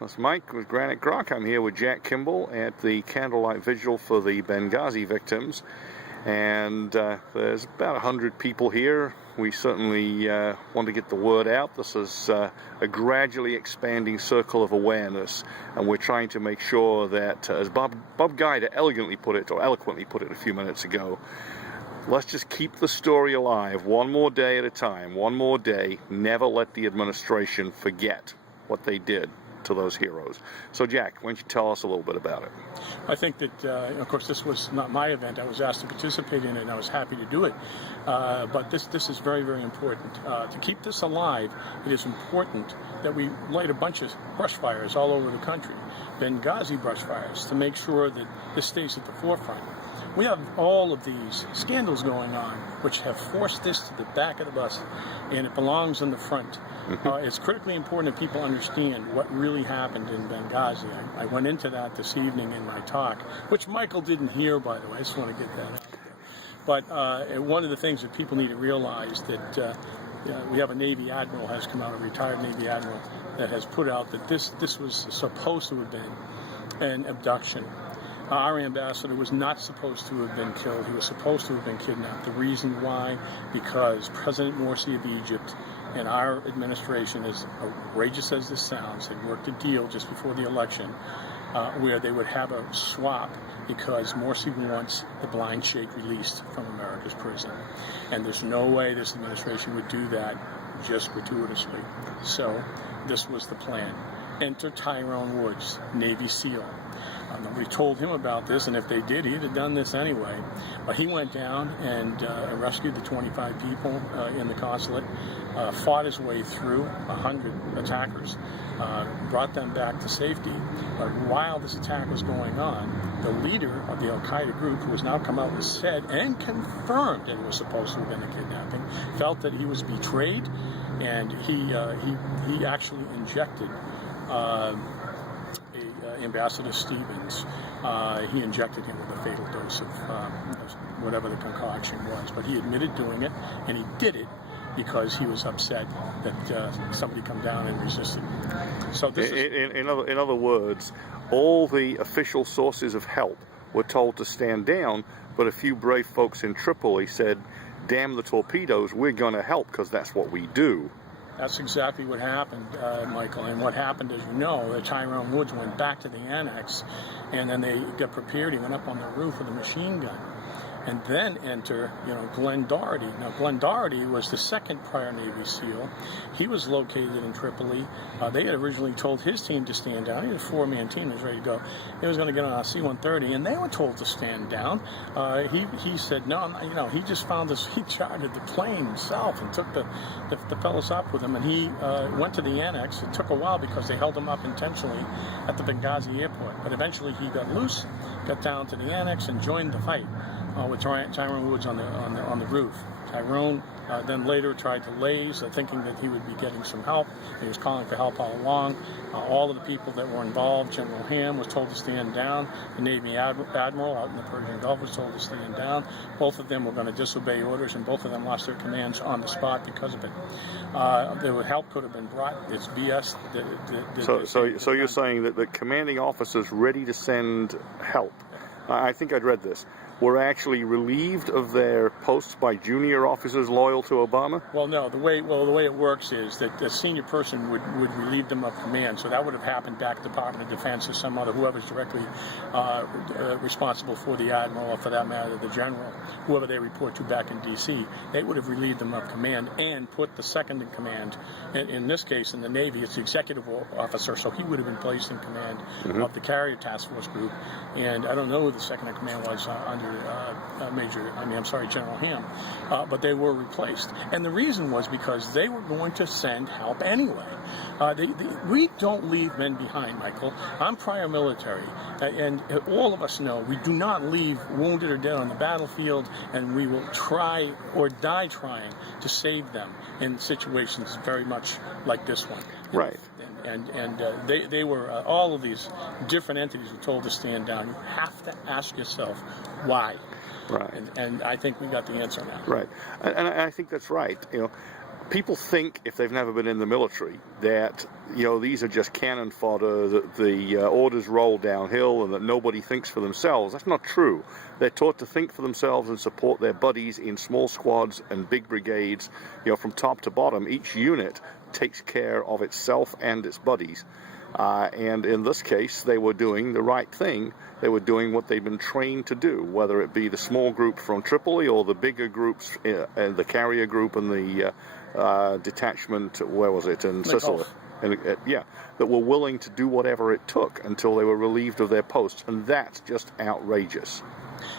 That's Mike with Granite Grok. I'm here with Jack Kimball at the Candlelight vigil for the Benghazi victims. And there's about 100 people here. We certainly want to get the word out. This is a gradually expanding circle of awareness, and we're trying to make sure that, as Bob Guider eloquently put it a few minutes ago, let's just keep the story alive one more day at a time, one more day. Never let the administration forget what they did to those heroes. So Jack, why don't you tell us a little bit about it? I think that, of course, this was not my event. I was asked to participate in it, and I was happy to do it. But this is very, very important. To keep this alive, it is important that we light a bunch of brush fires all over the country, Benghazi brush fires, to make sure that this stays at the forefront. We have all of these scandals going on, which have forced this to the back of the bus, and it belongs in the front. It's critically important that people understand what really happened in Benghazi. I went into that this evening in my talk, which Michael didn't hear, by the way. I just want to get that out there. But one of the things that people need to realize that we have a Navy admiral has come out, a retired Navy admiral, that has put out that this was supposed to have been an abduction. Our ambassador was not supposed to have been killed. He was supposed to have been kidnapped. The reason why, because President Morsi of Egypt and our administration, as outrageous as this sounds, had worked a deal just before the election where they would have a swap because Morsi wants the blind sheikh released from America's prison. And there's no way this administration would do that just gratuitously. So this was the plan. Enter Tyrone Woods, Navy SEAL. Nobody told him about this, and if they did, he'd have done this anyway. But he went down and rescued the 25 people in the consulate, fought his way through 100 attackers, brought them back to safety. But while this attack was going on, the leader of the Al-Qaeda group, who has now come out and said and confirmed that it was supposed to have been a kidnapping, felt that he was betrayed, and he actually injected Ambassador Stevens. He injected him with a fatal dose of whatever the concoction was. But he admitted doing it, and he did it because he was upset that somebody come down and resisted. So this in other words, all the official sources of help were told to stand down, but a few brave folks in Tripoli said, "Damn the torpedoes, we're going to help because that's what we do." That's exactly what happened, Michael. And what happened, as you know, that Tyrone Woods went back to the annex, and then they got prepared. He went up on the roof with a machine gun. And then enter, Glenn Doherty. Now, Glenn Doherty was the second prior Navy SEAL. He was located in Tripoli. They had originally told his team to stand down. He had a 4-man team that was ready to go. He was going to get on a C-130, and they were told to stand down. He said, no, he just found this. He chartered the plane himself and took the fellas up with him, and he went to the annex. It took a while because they held him up intentionally at the Benghazi airport. But eventually he got loose, got down to the annex, and joined the fight. With Tyrone Woods on the roof. Tyrone then later tried to laze, thinking that he would be getting some help. He was calling for help all along. All of the people that were involved, General Ham was told to stand down. The Navy Admiral out in the Persian Gulf was told to stand down. Both of them were going to disobey orders, and both of them lost their commands on the spot because of it. Help could have been brought. It's BS. So you're saying that the commanding officers ready to send help, I think I'd read this, were actually relieved of their posts by junior officers loyal to Obama? Well, no. The way it works is that the senior person would relieve them of command. So that would have happened back at the Department of Defense or some other, whoever's directly responsible for the admiral, or for that matter, the general, whoever they report to back in D.C. They would have relieved them of command and put the second in command. In this case, in the Navy, it's the executive officer, so he would have been placed in command of the Carrier Task Force group. And I don't know who the second in command was under General Ham, but they were replaced. And the reason was because they were going to send help anyway. We don't leave men behind, Michael. I'm prior military, and all of us know we do not leave wounded or dead on the battlefield, and we will try or die trying to save them in situations very much like this one. Right. And they were, all of these different entities were told to stand down. You have to ask yourself, why? Right. And I think we got the answer now. Right. And I think that's right. people think, if they've never been in the military, that, you know, these are just cannon fodder, that the orders roll downhill and that nobody thinks for themselves. That's not true. They're taught to think for themselves and support their buddies in small squads and big brigades. You know, from top to bottom, each unit takes care of itself and its buddies. And in this case, they were doing the right thing. They were doing what they'd been trained to do, whether it be the small group from Tripoli or the bigger groups, and the carrier group and the detachment, where was it, in Sicily? And, that were willing to do whatever it took until they were relieved of their posts. And that's just outrageous.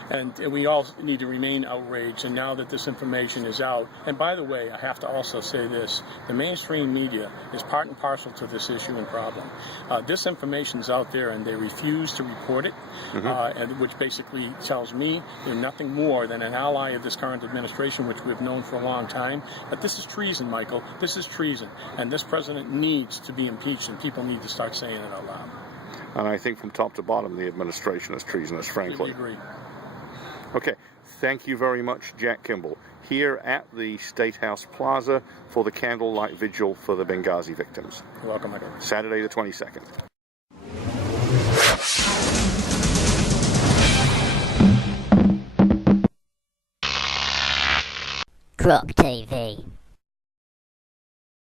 And we all need to remain outraged. And now that this information is out, and by the way, I have to also say this, the mainstream media is part and parcel to this issue and problem. This information is out there and they refuse to report it, and which basically tells me they're nothing more than an ally of this current administration, which we've known for a long time. But this is treason, Michael. This is treason. And this president needs to be impeached, and people need to start saying it out loud. And I think from top to bottom, the administration is treasonous, frankly. I agree. Okay, thank you very much, Jack Kimball, here at the State House Plaza for the Candlelight Vigil for the Benghazi victims. You're welcome, Michael. Saturday the 22nd. GrokTV.